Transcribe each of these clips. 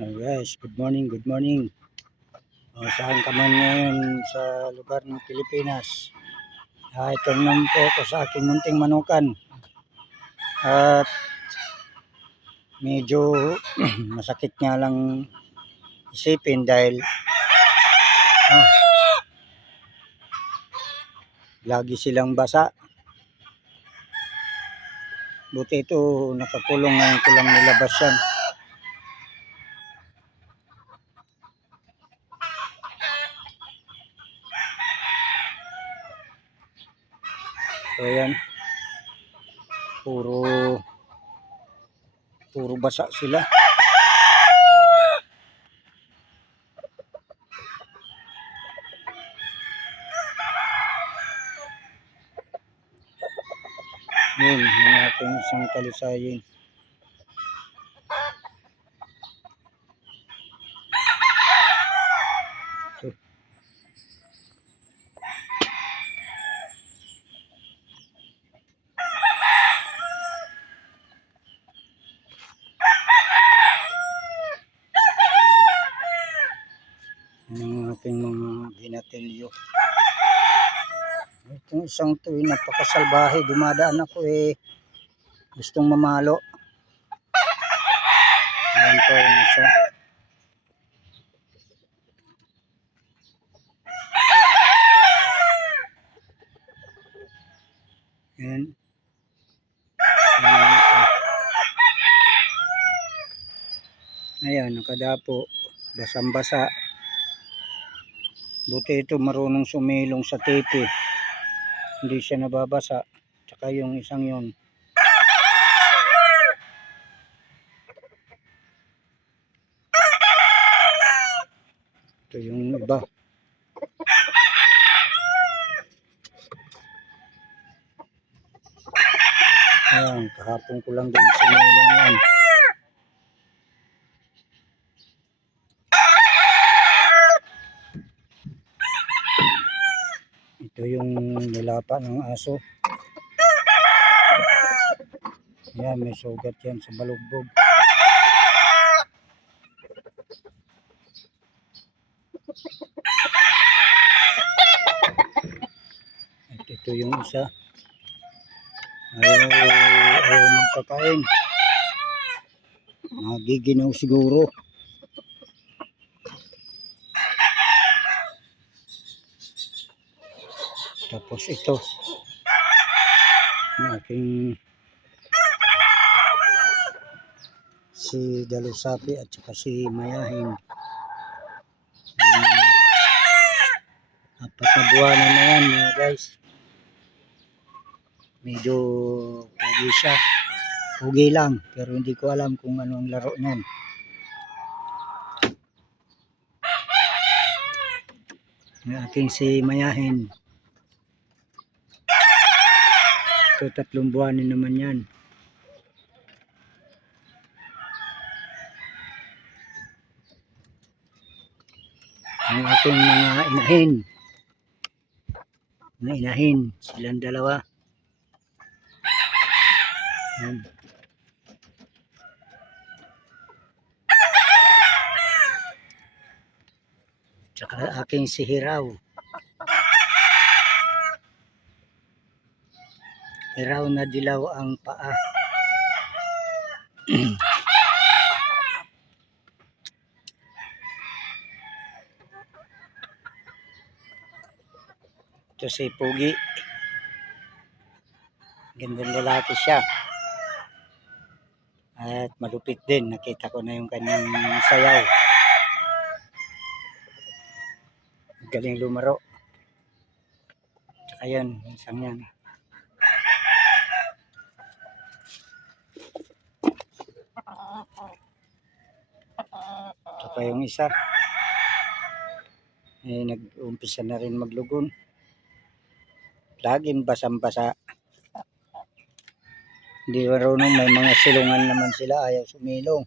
Guys, good morning, good morning. Saan ka man ngayon sa lugar ng Pilipinas? Ito naman po ako sa aking munting manukan. At medyo masakit nga lang isipin dahil lagi silang basa. Buti ito nakakulong, ngayon ko lang nilabas yan. So yan, puro basa sila. Yun, yung ating isang talisayin. Yung ating mga binatilyo. Itong isang to napakasalbahe. Dumadaan ako gustong mamalo. Ayan po yung isa. Ayan. Ayan, nakadapo. Basang-basa. Buti ito marunong sumilong sa tepe. Hindi siya nababasa. Tsaka yung isang yun. Ito yung iba. Ayan, kahapon ko lang din sinulong yan. Ito yung nilapa ng aso. Ayan, may sugat yan sa balugbog. At ito yung isa. Ayaw magkakain. Magiginaw siguro. Tapos ito. Yung aking si Dalusapi at saka si Mayahin. 4 na buwanan na yan mga guys. Medyo pugi siya. Pugi lang. Pero hindi ko alam kung ano ang laro niyan. Yung aking si Mayahin. Ito 3 buwanan naman yan. Ang ating mga inahin. Mga inahin. Silang dalawa. Yan. Tsaka aking si Hiraw. Hiraw na dilaw ang paa. Ito si Pugi. Gandang lalaki siya. At malupit din. Nakita ko na yung kanyang sayaw. Galing lumaro. Tsaka yun, isang yan. Tsaka yung isa. Nag-umpisa na rin maglugon. Laging basang-basa. Hindi marunong, may mga silungan naman sila, ayaw sumilong.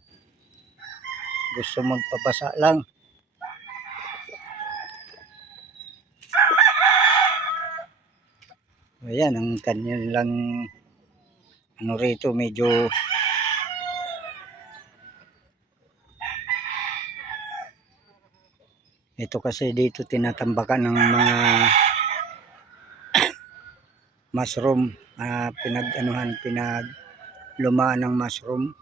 Gusto magpabasa lang. Ayan, ang kanyan lang ano rito, medyo Ito kasi dito tinatambakan ng mga mushroom, pinaglumaan ng mushroom.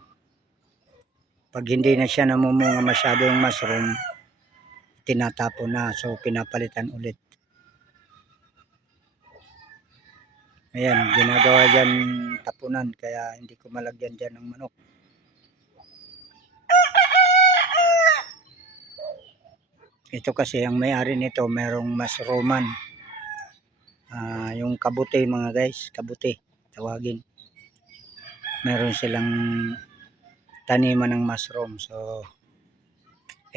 Pag hindi na siya namumunga masyado yung mushroom, tinatapon na, so pinapalitan ulit. Ayan, ginagawa dyan tapunan, kaya hindi ko malagyan dyan ng manok. Ito kasi ang may-ari nito, merong mushrooman. Yung kabute mga guys, kabute tawagin. Meron silang taniman ng mushroom. So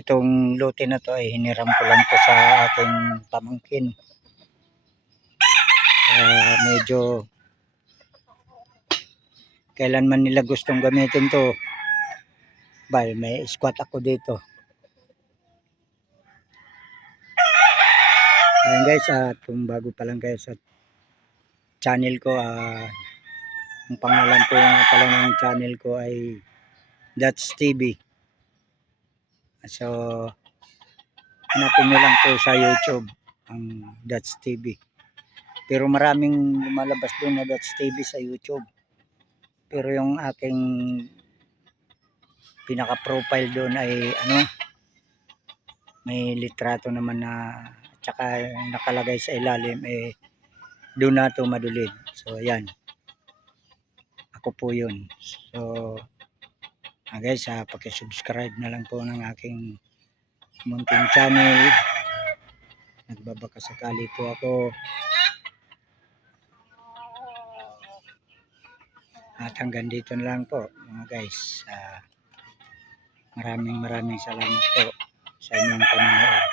itong lote na to ay hiniram ko lang to sa aking pamangkin. Medyo kailanman nila gustong gamitin to, may squat ako dito. Ayan guys, kung bago pa lang kayo sa channel ko, ang pangalan po nga pala ng channel ko ay That's TV. So hanapin nyo lang po sa YouTube ang That's TV. Pero maraming lumalabas doon na That's TV sa YouTube. Pero yung aking pinaka profile doon ay may litrato naman na, tsaka nakalagay sa ilalim do not madulid. So yan, ako po yun. So guys, paki-subscribe na lang po ng aking munting channel. Nagbabaka sakali po ako. At hanggang dito na lang po mga guys. Maraming salamat po sa inyong panonood.